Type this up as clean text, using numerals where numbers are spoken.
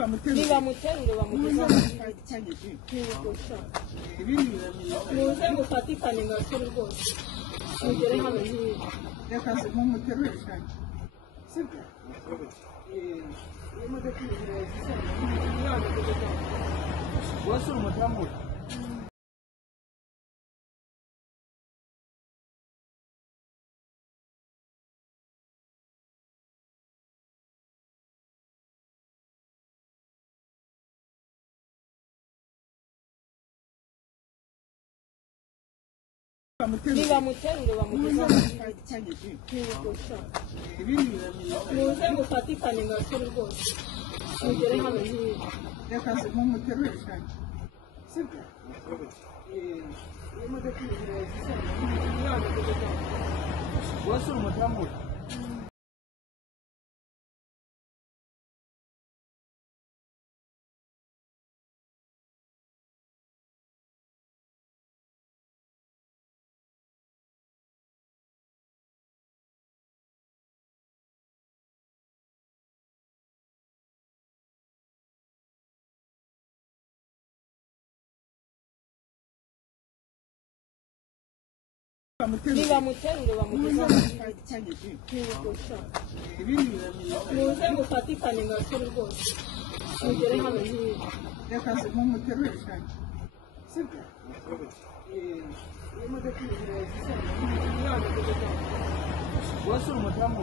nibamuterure bamugeze muze mufatikane mwasore rwose mugere hano hirya reka mumuterure cyane sibyo imodoka wose umudamu nibamuterure bamugeze muze mufatikane mwasore rwose mugere hano hirya reka mumuterure cyane sibyo imodoka wose umudamu nibamuterure bamugeze muze mufatikane mwasore rwose mugere hano hirya reka mumuterure cyane sibyo imodoka wose umudamu